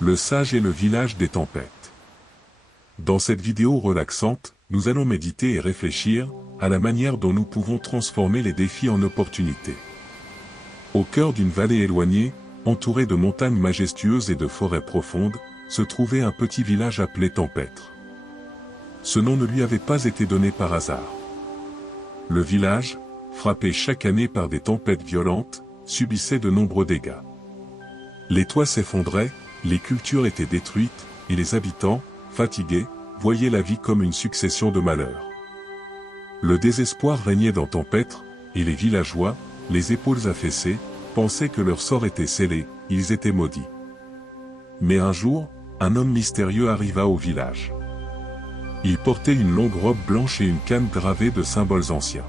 Le sage et le village des tempêtes. Dans cette vidéo relaxante, nous allons méditer et réfléchir à la manière dont nous pouvons transformer les défis en opportunités. Au cœur d'une vallée éloignée, entourée de montagnes majestueuses et de forêts profondes, se trouvait un petit village appelé Tempêtre. Ce nom ne lui avait pas été donné par hasard. Le village, frappé chaque année par des tempêtes violentes, subissait de nombreux dégâts. Les toits s'effondraient, les cultures étaient détruites, et les habitants, fatigués, voyaient la vie comme une succession de malheurs. Le désespoir régnait dans Tempêtre, et les villageois, les épaules affaissées, pensaient que leur sort était scellé, ils étaient maudits. Mais un jour, un homme mystérieux arriva au village. Il portait une longue robe blanche et une canne gravée de symboles anciens.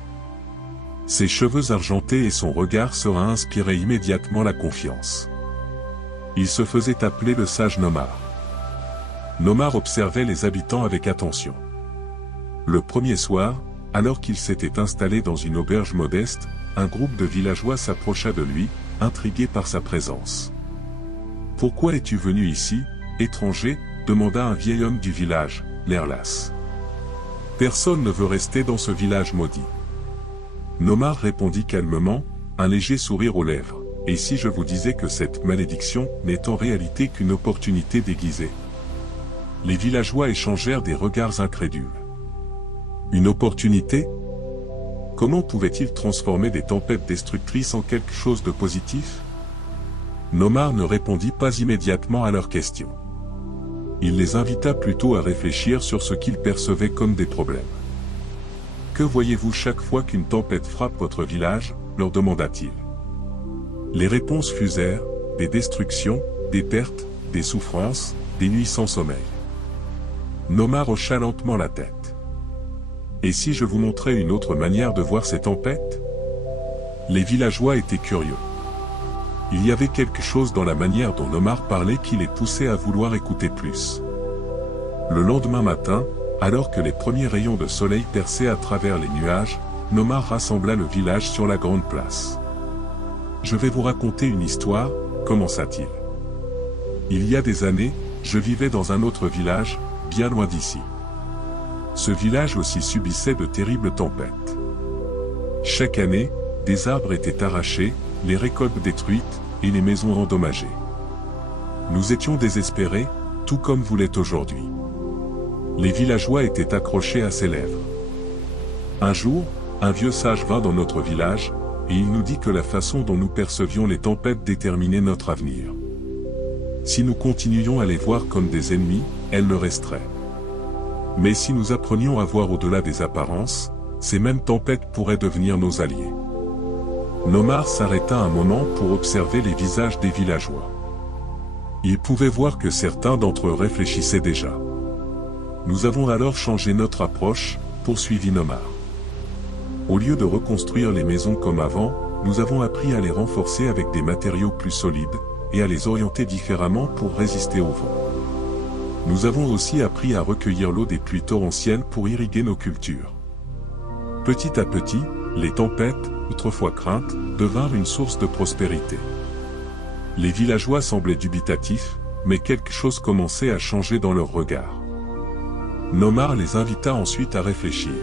Ses cheveux argentés et son regard serein inspiraient immédiatement la confiance. Il se faisait appeler le sage Nomar. Nomar observait les habitants avec attention. Le premier soir, alors qu'il s'était installé dans une auberge modeste, un groupe de villageois s'approcha de lui, intrigué par sa présence. « Pourquoi es-tu venu ici, étranger ?» demanda un vieil homme du village, l'air las. « Personne ne veut rester dans ce village maudit. » Nomar répondit calmement, un léger sourire aux lèvres. « Et si je vous disais que cette malédiction n'est en réalité qu'une opportunité déguisée ?» Les villageois échangèrent des regards incrédules. Une opportunité? Comment pouvait-il transformer des tempêtes destructrices en quelque chose de positif? Nomar ne répondit pas immédiatement à leurs questions. Il les invita plutôt à réfléchir sur ce qu'ils percevaient comme des problèmes. « Que voyez-vous chaque fois qu'une tempête frappe votre village ?» leur demanda-t-il. Les réponses fusèrent, des destructions, des pertes, des souffrances, des nuits sans sommeil. Nomar hocha lentement la tête. « Et si je vous montrais une autre manière de voir ces tempêtes ?» Les villageois étaient curieux. Il y avait quelque chose dans la manière dont Nomar parlait qui les poussait à vouloir écouter plus. Le lendemain matin, alors que les premiers rayons de soleil perçaient à travers les nuages, Nomar rassembla le village sur la grande place. « Je vais vous raconter une histoire, » commença-t-il. « Il y a des années, je vivais dans un autre village, bien loin d'ici. Ce village aussi subissait de terribles tempêtes. Chaque année, des arbres étaient arrachés, les récoltes détruites, et les maisons endommagées. Nous étions désespérés, tout comme vous l'êtes aujourd'hui. Les villageois étaient accrochés à ses lèvres. Un jour, un vieux sage vint dans notre village, et il nous dit que la façon dont nous percevions les tempêtes déterminait notre avenir. Si nous continuions à les voir comme des ennemis, elles le resteraient. Mais si nous apprenions à voir au-delà des apparences, ces mêmes tempêtes pourraient devenir nos alliés. » Nomar s'arrêta un moment pour observer les visages des villageois. Il pouvait voir que certains d'entre eux réfléchissaient déjà. « Nous avons alors changé notre approche, » poursuivit Nomar. « Au lieu de reconstruire les maisons comme avant, nous avons appris à les renforcer avec des matériaux plus solides, et à les orienter différemment pour résister au vent. Nous avons aussi appris à recueillir l'eau des pluies torrentielles pour irriguer nos cultures. Petit à petit, les tempêtes, autrefois craintes, devinrent une source de prospérité. » Les villageois semblaient dubitatifs, mais quelque chose commençait à changer dans leur regard. Nomar les invita ensuite à réfléchir.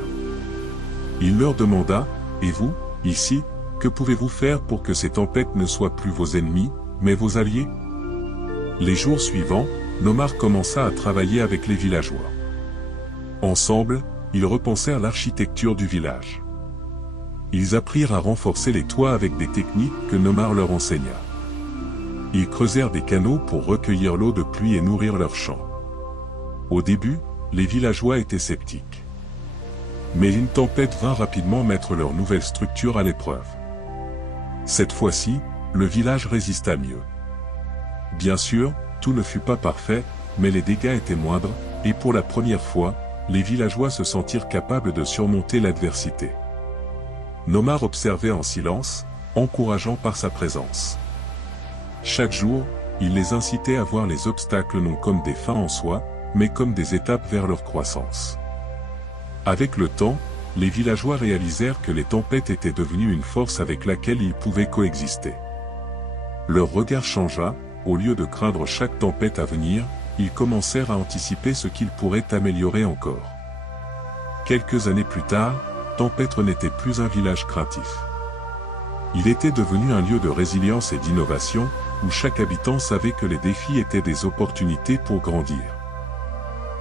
Il leur demanda, « Et vous, ici, que pouvez-vous faire pour que ces tempêtes ne soient plus vos ennemis, mais vos alliés ?» Les jours suivants, Nomar commença à travailler avec les villageois. Ensemble, ils repensèrent l'architecture du village. Ils apprirent à renforcer les toits avec des techniques que Nomar leur enseigna. Ils creusèrent des canaux pour recueillir l'eau de pluie et nourrir leurs champs. Au début, les villageois étaient sceptiques. Mais une tempête vint rapidement mettre leur nouvelle structure à l'épreuve. Cette fois-ci, le village résista mieux. Bien sûr, tout ne fut pas parfait, mais les dégâts étaient moindres, et pour la première fois, les villageois se sentirent capables de surmonter l'adversité. Nomar observait en silence, encourageant par sa présence. Chaque jour, il les incitait à voir les obstacles non comme des fins en soi, mais comme des étapes vers leur croissance. Avec le temps, les villageois réalisèrent que les tempêtes étaient devenues une force avec laquelle ils pouvaient coexister. Leur regard changea, au lieu de craindre chaque tempête à venir, ils commencèrent à anticiper ce qu'ils pourraient améliorer encore. Quelques années plus tard, Tempêtre n'était plus un village craintif. Il était devenu un lieu de résilience et d'innovation, où chaque habitant savait que les défis étaient des opportunités pour grandir.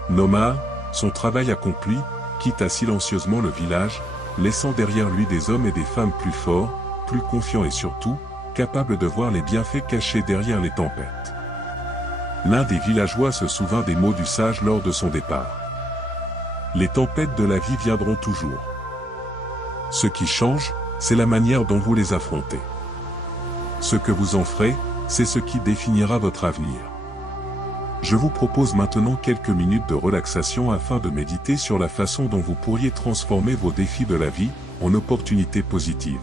Nomar, son travail accompli, quitta silencieusement le village, laissant derrière lui des hommes et des femmes plus forts, plus confiants et surtout, capables de voir les bienfaits cachés derrière les tempêtes. L'un des villageois se souvint des mots du sage lors de son départ. Les tempêtes de la vie viendront toujours. Ce qui change, c'est la manière dont vous les affrontez. Ce que vous en ferez, c'est ce qui définira votre avenir. Je vous propose maintenant quelques minutes de relaxation afin de méditer sur la façon dont vous pourriez transformer vos défis de la vie en opportunités positives.